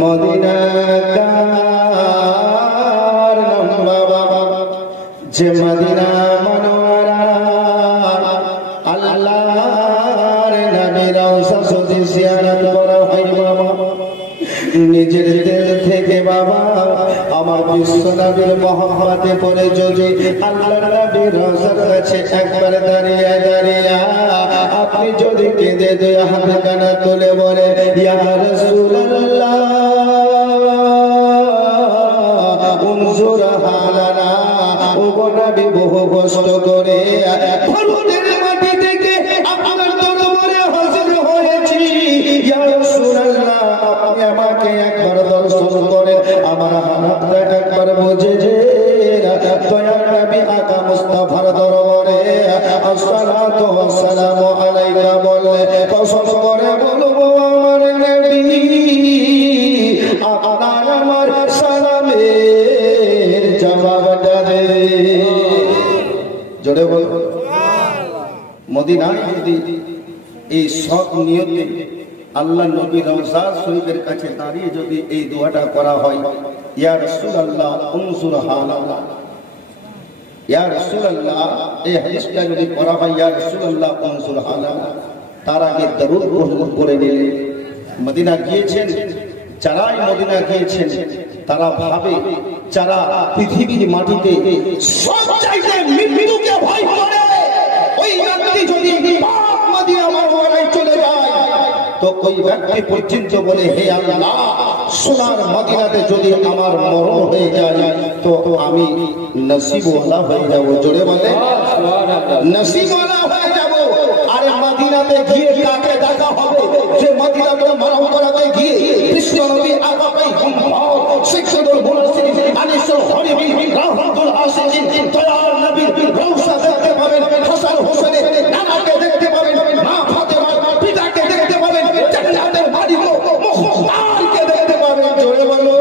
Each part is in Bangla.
মদিনা কার নাম বাবা যে মদিনা মনোয়ারা আল্লাহর নবী রওজা শরীফ জিয়ারত করা হয় বাবা নিজের দিল থেকে বাবা আমার বিশ্ব নবীর মহব্বতে পড়ে যদি আল্লাহর নবীর রওজার কাছে একবার দাঁড়িয়ে দাঁড়িয়ে আপনি যদি কেঁদে দুই হাত কানা তুলে বলে ইয়া রাসূলুল্লাহ উনজুর হালানা ও নবী বহু কষ্ট করে ফলনের মাটি থেকে আপনার দরবারে হাজির হয়েছি ইয়া রাসূলুল্লাহ আপনি আমাকে একবার দর্শন করেন আমার হাতটা একবার বুঝে যে দয়ার নবী আকা মুস্তাফার দরবারে আসসালাতু ওয়াসসালামু আলাইকা বলে কসম করে বলবো আমার নবী আপনার আমার সালামের জবাবটা দে জোরে বল মদিনায় যদি এই সব নিয়তে আল্লাহ নবী রওজা শরীফের কাছে দাঁড়িয়ে যদি এই দোয়াটা করা হয় ইয়া রাসূলুল্লাহ উনজুর হালানা ইয়া রাসূলুল্লাহ এই হাদিসটা যদি পড়া হয় ইয়া রাসূলুল্লাহ উনজুর হালানা তার আগে দরুদ পড়ে নিলে মদিনা গিয়েছেন যারাই মদিনা গিয়েছেন তারা ভাবে যারা পৃথিবীর মাটিতে সব জায়গায় মৃত্যুকে ভয় করে ওই ব্যক্তি যদি মদিনা মনোয়ারায় চলে যায় তো ওই ব্যক্তি পর্যন্ত বলে হে আল্লাহ সোনার মদিনাতে যদি আমার মরণ হয়ে যায় তো আমি নসিবওয়ালা হয়ে যাব জোরে বলে নসিবওয়ালা হয়ে যাব আরে মদিনাতে গিয়ে কাকে দেখা হবে যে মদিনাতে মরণ করাতে গিয়ে কৃষ্ণ নবী আবাকাই গুমহার শিক্ষাদুল মুনাসির আনিসুল হরিবি রাহমাতুল আসিকিন দয়ার নবীর রওজা দেখতে পাবেন হাসান হোসেনের নানাকে দেখতে পাবেন মা ফাতেমার পিতাকে দেখতে পাবেন জান্নাতের মালিক মুখতারকে দেখতে পাবেন জোরে বলো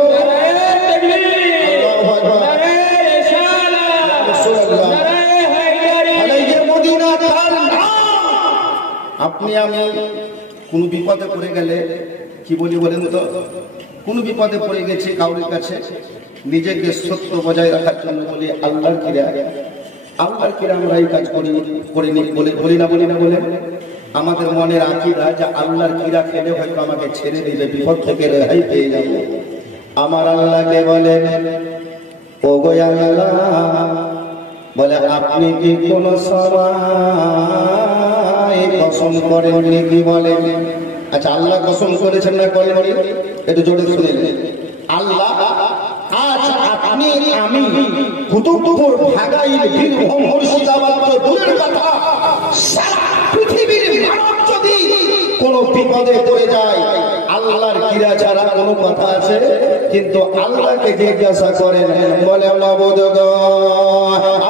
আল্লাহু আকবার নারে রিসালাত রাসূলুল্লাহ নারে হায়দারি আলাইহি মদিনা তার নাম আপনি আমি কোন বিপদে পড়ে গেলে কি বলি বলেন তো কোন বিপদে পড়ে গেছি কাউরির কাছে নিজেকে সত্য বজায় রাখার জন্য বলি আল্লাহর কিরা আমরা এই কাজ করিনি বলি না বলে আমাদের মনের আকীদা যে আল্লাহর কিরা খেলে হয়তো আমাকে ছেড়ে দিলে বিপদ থেকে রেহাই পেয়ে যাব আমার আল্লাহকে বলেন ও গো আল্লাহ বলে আপনি কি কোন সময় কসম করেননি কি বলেন আচ্ছা আল্লাহ কসম করেছেন না করেননি একটু জোরে শুনেন আল্লাহ আজ আপনি আমি কুতুবপুর ভাগাইল বীরভূম মুর্শিদাবাদ তো দূরের কথা সারা পৃথিবীর মানব যদি কোন বিপদে পড়ে যায় আল্লাহর কিরা ছাড়া কোনো কথা আছে কিন্তু আল্লাহকে জিজ্ঞাসা করেন বলে মাবুদ গো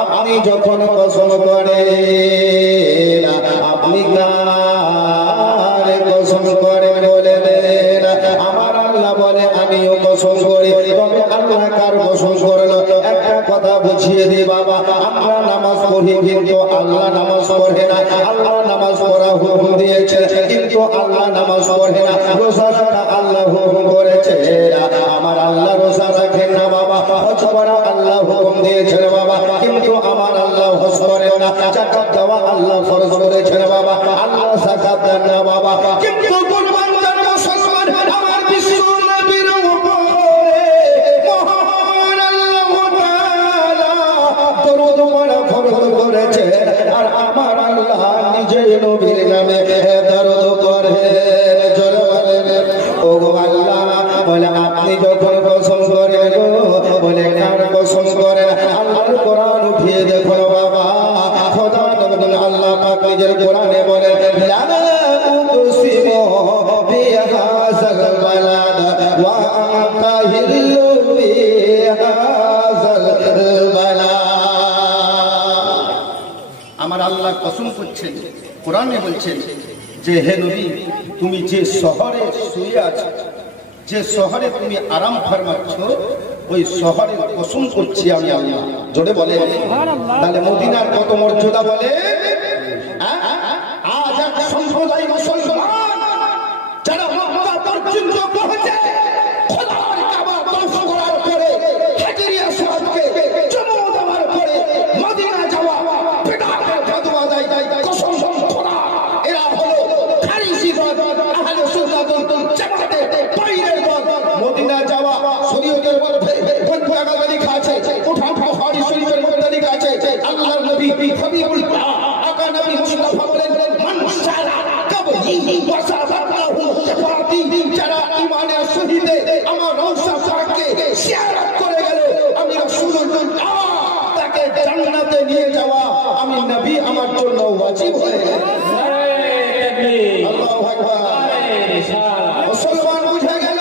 আপনি যখন কসম করেন আপনি কারে কসম করেন বলে দেন আমার আল্লাহ বলে আমিও কসম করি তবে আল্লাহ কার কসম করলো একটা কথা বুঝিয়ে দি বাবা আমরা নামাজ পড়ি কিন্তু আল্লাহ নামাজ পড়ে না আল্লাহ নামাজ পড়া হুকুম দিয়েছে কিন্তু আল্লাহ নামাজ পড়ে না রোজা রাখা আল্লাহ হুকুম করেছে আমার আল্লাহ রোজা রাখেন না বাবা হজ করা আল্লাহ হুকুম দিয়েছেন বাবা কিন্তু আমার আল্লাহ হজ করেন না যাকাত দেওয়া আল্লাহ ফরজ করেছেন বাবা আল্লাহ যাকাত দেন না বাবা কিন্তু কুরবান দেন মুসলমান আমার বিশ্ব নবীর উপরে মহান আল্লাহ তাআলা দরুদ পড়া ফরজ করেছে আর আমার আল্লাহ নিজে নবীর নামে দরুদ পড়ে জোরে বলেন ও গো আল্লাহ বলে আপনি যখন কসম করেন বলে কার কসম করেন আল্লাহর কোরআন উঠিয়ে দেখো বাবা খোদা নবী আল্লাহ পাক নিজের কোরআনে বলেন লা উকসিমু বিহাযাল বালাদ ওয়া আনতা হিল্লু বিহাযাল বালাদ আমার আল্লাহ কসম করছেন কোরআনে বলছেন যে হে নবী তুমি যে শহরে শুয়ে আছো যে শহরে তুমি আরাম ফরমাচ্ছ ওই শহরের কসম করছি আমি আল্লাহ জোরে বলে তাহলে মদিনার কত মর্যাদা বলে আজ এক সম্প্রদায় মুসলমান যারা মক্কা পর্যন্ত মুস্তাফা বলেন মান সারা কবলি ওয়া সাবাতাহু শাফাতি, যারা ঈমানের সহিতে আমার রওজা পাককে জিয়ারত করে গেল, আমি রাসূলুল্লাহ তাকে জান্নাতে নিয়ে যাওয়া আমি নবী আমার জন্য ওয়াজিব হয়ে গেল। আল্লাহু আকবার। মুসলমান বুঝে গেল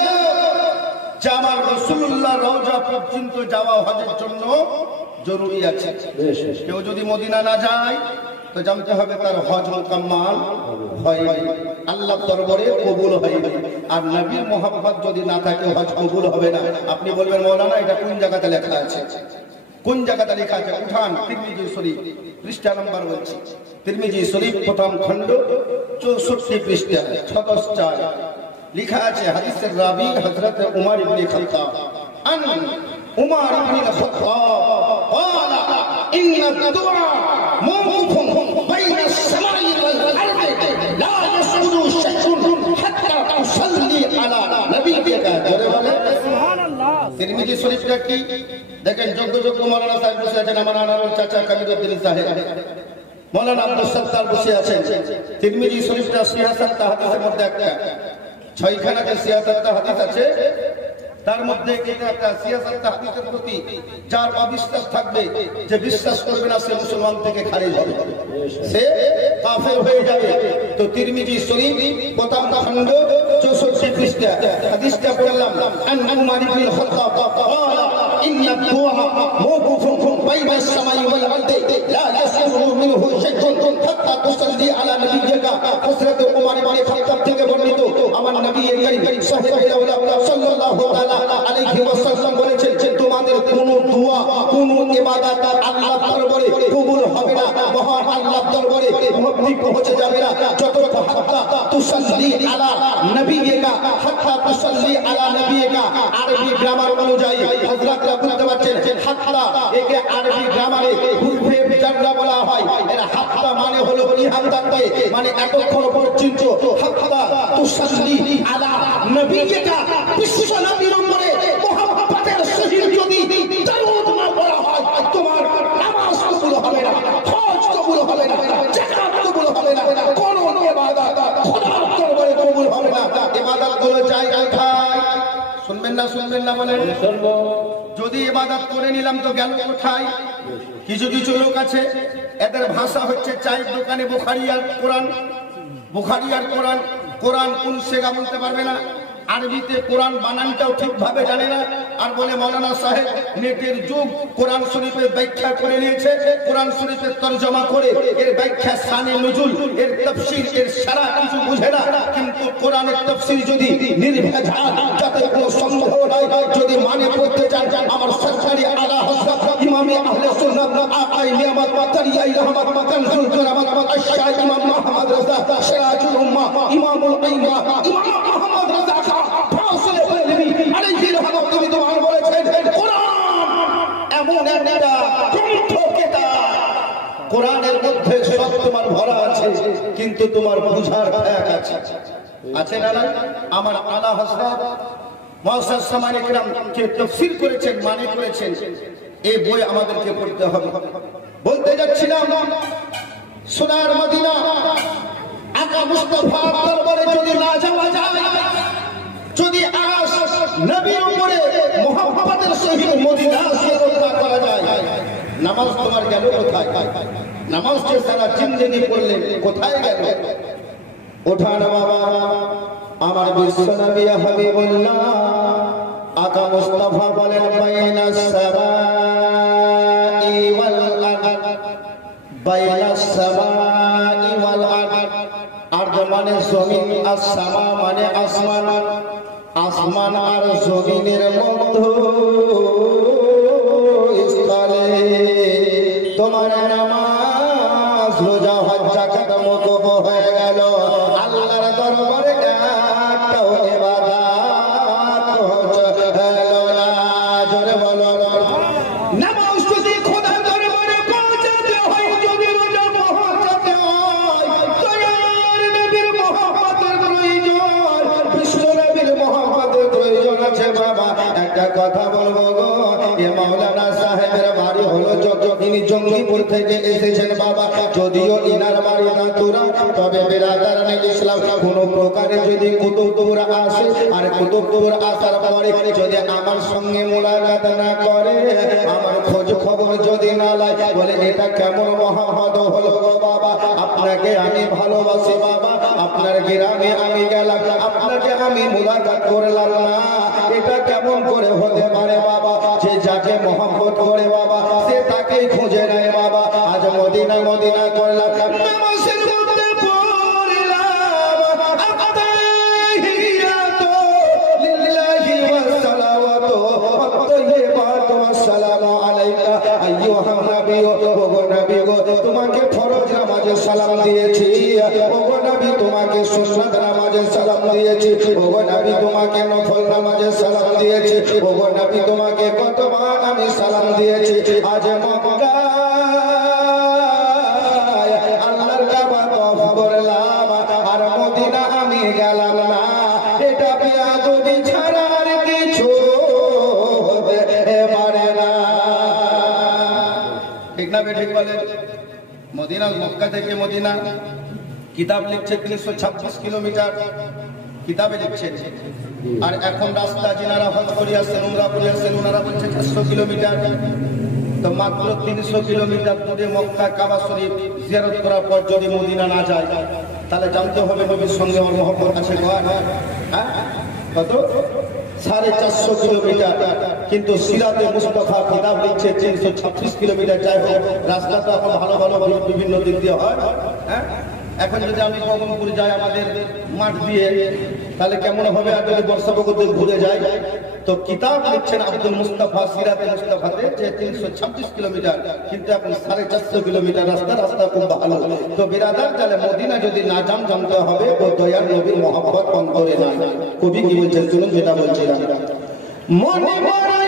যে আমার রাসূলুল্লাহ রওজা পর্যন্ত যাওয়া হজের জন্য জরুরি আছে। কেউ যদি মদিনা না যায় তো জানতে হবে তার হজ মুকাম্মাল হয়নি, আল্লাহর দরবারে কবুল হয়নি। আর নবীর মুহাব্বত যদি না থাকে হজ কবুল হবে না। আপনি বলবেন মাওলানা এটা কোন জায়গাতে লেখা আছে? কোন জায়গাতে লেখা আছে? উঠান তিরমিজি শরীফ পৃষ্ঠা নাম্বার বলছি, তিরমিজি শরীফ প্রথম খণ্ড 64 পৃষ্ঠা 6-4 লেখা আছে হাদিসের রাবি হযরত উমর ইবনে খাত্তাব আন উমর ইবনে খাত্তাব قال ان الدعاء موقوف بين السماء والارض لا يسجد شيء حتى تصلي على نبيك সুবহান আল্লাহ। তিরমিজি শরীফটা কি দেখেন, যোগ্য মাওলানা সাহেব বসে আছেন, আমার আনারুল চাচা কামিলউদ্দিন সাহেব, মাওলানা আব্দুল সত্তার বসে আছেন। তিরমিজি শরীফটা সিয়াসাত হাদিসের মধ্যে একটা 6খানা যে সিয়াসাত হাদিস আছে তার মধ্যে একটা সিয়াসাত হাদিসের প্রতি যার অবিশ্বাস থাকবে, যে বিশ্বাস করবে না সে মুসলমান থেকে খারিজ হবে, সে কাফের হয়ে যাবে। তো তিরমিজি শরীফ প্রথম খণ্ড 64 পৃষ্ঠা হাদিসটা পড়লাম, আন উমর ইবনে খাত্তাব قال ان الدعاء موقوف بين السماء والارض لا يسمع منه شيء حتى تصلي على نبيك। হযরত উমর ইবনে খাত্তাব থেকে বর্ণিত আমার নবী করিম সাল্লাল্লাহু আলাইহি ওয়াসাল্লাম বলেছেন, তোমাদের কোন দোয়া কোন ইবাদত আল্লাহর দরবারে কবুল হবে না, মহান আল্লাহর দরবারে পৌঁছে যাবে না যতক্ষণ হাত্তা তুসাল্লি আলা নবিয়িকা, হাত্তা তুসাল্লি আলা নবিয়িকা। আরবি গ্রামার অনুযায়ী হযরতরা বলতে পারছেন হাত্তা, একে আরবি গ্রামারে হুরফে জাররা বলা হয়। এর হাত্তা মানে হলো ইহাদাতে, মানে এতক্ষণ পর্যন্ত হাত্তা তুসাল্লি আলা নবিয়িকা, বিশ্ব নবীর উপরে মুহাম্মদের সহিত যদি দরুদ না পড়া হয় তোমার নামাজ কবুল হবে না, হজ কবুল হবে না, যাকাত কবুল হবে না, কোন ইবাদত খোদার দরবারে কবুল হবে না। ইবাদত গুলো জায়গায় খায়, শুনবেন না বলেন শুনবো। যদি ইবাদত করে নিলাম তো গেল কোথায়? কিছু লোক আছে এদের ভাষা হচ্ছে চায়ের দোকানে বুখারী আর কোরআন, বুখারী আর কোরআন, কোরআন কোন সেগা বলতে পারবে না, আরবিতে কোরআন বানানটাও ঠিকভাবে জানে না, আর বলে মাওলানা সাহেব নেটের যুগ, কোরআন শরীফের ব্যাখ্যা করে নিয়েছে, কোরআন শরীফের তরজমা করে এর ব্যাখ্যা শানে নুজুল এর তাফসীর এর সারা কিছু বুঝে না। কিন্তু কোরআনের তাফসীর যদি নির্ভেজাল, যাতে কোনো সন্দেহ নাই, যদি মানে পড়তে চান আমার সরকারি আলা হযরত ইমামে আহলে সুন্নাত আকাই নিয়ামত মাতারিয়াই রহমত মাকানজুল কারামাত আশ-শাহ ইমাম মুহাম্মদ রাজা সিরাজুল উম্মাহ ইমামুল আইম্মা ইমাম মুহাম্মদ রাজা কোরআনের মধ্যে সব তোমার ভরা আছে, কিন্তু তোমার বুঝার এক আছে, আছে না? আমার আলা হযরত মুআজ্জাজ সামানী کرام কে তাফসীর করেছেন, মানে করেছেন, এই বই আমাদেরকে পড়তে হবে। বলতে যাচ্ছিলাম সোনার মদিনা আকা মুস্তাফা দরবারে যদি না যাওয়া যায়, যদি আজ নবীর উপরে মুহাম্মদের সহিত মদিনা জিয়ারত করা যায়, নামাজ তোমার গেল কোথায়? নামাজ যে সারা জিন্দেগি পড়লেন কোথায় গেল? ওঠান বাবা, আমার বিশ্ব নবী হাবিবুল্লাহ আকা মুস্তাফা বলেন বাইনাস সামাই ওয়াল আরদ, বাইনাস সামাই ওয়াল আরদ। আরদ মানে জমিন, আর সামা মানে আসমান, আসমান আর জমিনের মধ্যস্থলে তোমার নামাজ রোজা হজ যাকাত মওকুফ হয়ে গেল। আল্লাহর দরবারে একটাও ইবাদত হচ্ছে না। জোরে বলো নামাজ যদি খোদার দরবারে পৌঁছাতে হয়, যদি রোজা পৌঁছাতে হয়, দয়ার নবীর মুহাম্মদের প্রয়োজন, বিশ্ব নবীর মুহাম্মদের প্রয়োজন আছে। বাবা একটা কথা বলবো গো, এ মাওলানা সাহেবের বাড়ি বাড়ি হলো যত, ইনি জঙ্গিপুর থেকে এসেছেন বাবা। যদিও ইনার বাড়ি নাতুরা, তবে বেরাদারানে ইসলাম কোন প্রকারে যদি কুতুবপুর আসে, আর কুতুবপুর আসার পরে যদি আমার সঙ্গে মোলাকাত না করে, আমার খোঁজ খবর যদি না লাগে, বলে এটা কেমন মহাহদ হলো গো বাবা। আপনাকে আমি ভালোবাসি বাবা, আপনার গ্রামে আমি গেলাম, আপনাকে আমি মোলাকাত করলাম না, এটা কেমন করে হতে পারে বাবা? যে যাকে মহব্বত করে বাবা, সে তাকেই খুঁজে নেয় বাবা। আজ মদিনা মদিনা করলাম, নামাজের মধ্যে পড়লাম আত্তাহিয়াতু লিল্লাহি ওয়া সালাওয়াতু আত-তাইয়্যিবাতু আসসালামু আলাইকা আইয়ুহান নবী। ওগো নবী গো, তোমাকে ফরজ নামাজে সালাম দিয়েছি, ওগো নবী তোমাকে সুন্নাত নামাজে সালাম দিয়েছি, ওগো নবী তোমাকে নফল নামাজে সালাম দিয়েছি, ওগো নবী তোমাকে কতবার আমি সালাম দিয়েছি। আজ মক্কায় আল্লাহর কাবা তওয়াফ করলাম, আর মদিনা আমি গেলাম না, এটা বেয়াদবি ছাড়া আর কিছু হতে পারে না। ঠিক না ঠিক বলে? মদিনা, মক্কা থেকে মদিনা কিতাব লিখছে 326 কিলোমিটার কিতাবে লিখছে, আর এখন রাস্তা যিনারা হজ করে আসছেন, উমরা করে আসছেন, ওনারা বলছে 400 কিলোমিটার। তো মাত্র 300 কিলোমিটার দূরে মক্কা কাবা শরীফ জিয়ারত করার পর যদি মদিনা না যায়, তাহলে জানতে হবে নবীর সঙ্গে আমার মহব্বত আছে। হ্যাঁ, কত? 450 কিলোমিটার। কিন্তু সিরাতে মুস্তাফা কিতাব লিখছে 326 কিলোমিটার। যাই হোক, রাস্তা তো এখন ভালো ভালো বিভিন্ন দিক দিয়ে হয়। হ্যাঁ, এখন যদি আমি পবনপুর যাই আমাদের মাঠ দিয়ে, তাহলে কেমন হবে? আর যদি বর্ষাপকতে ঘুরে যায়, তো কিতাব লিখছেন আব্দুল মুস্তাফা সিরাতে মুস্তাফাতে যে 326 কিলোমিটার, কিন্তু এখন 450 কিলোমিটার রাস্তা। রাস্তা খুব ভালো। তো বিরাদার, তাহলে মদিনা যদি না যান, জানতে হবে ও দয়াল নবীর মহব্বত অন্তরে নাই। কবি কি বলছেন শুনুন, যেটা বলছিলাম, মনে মনে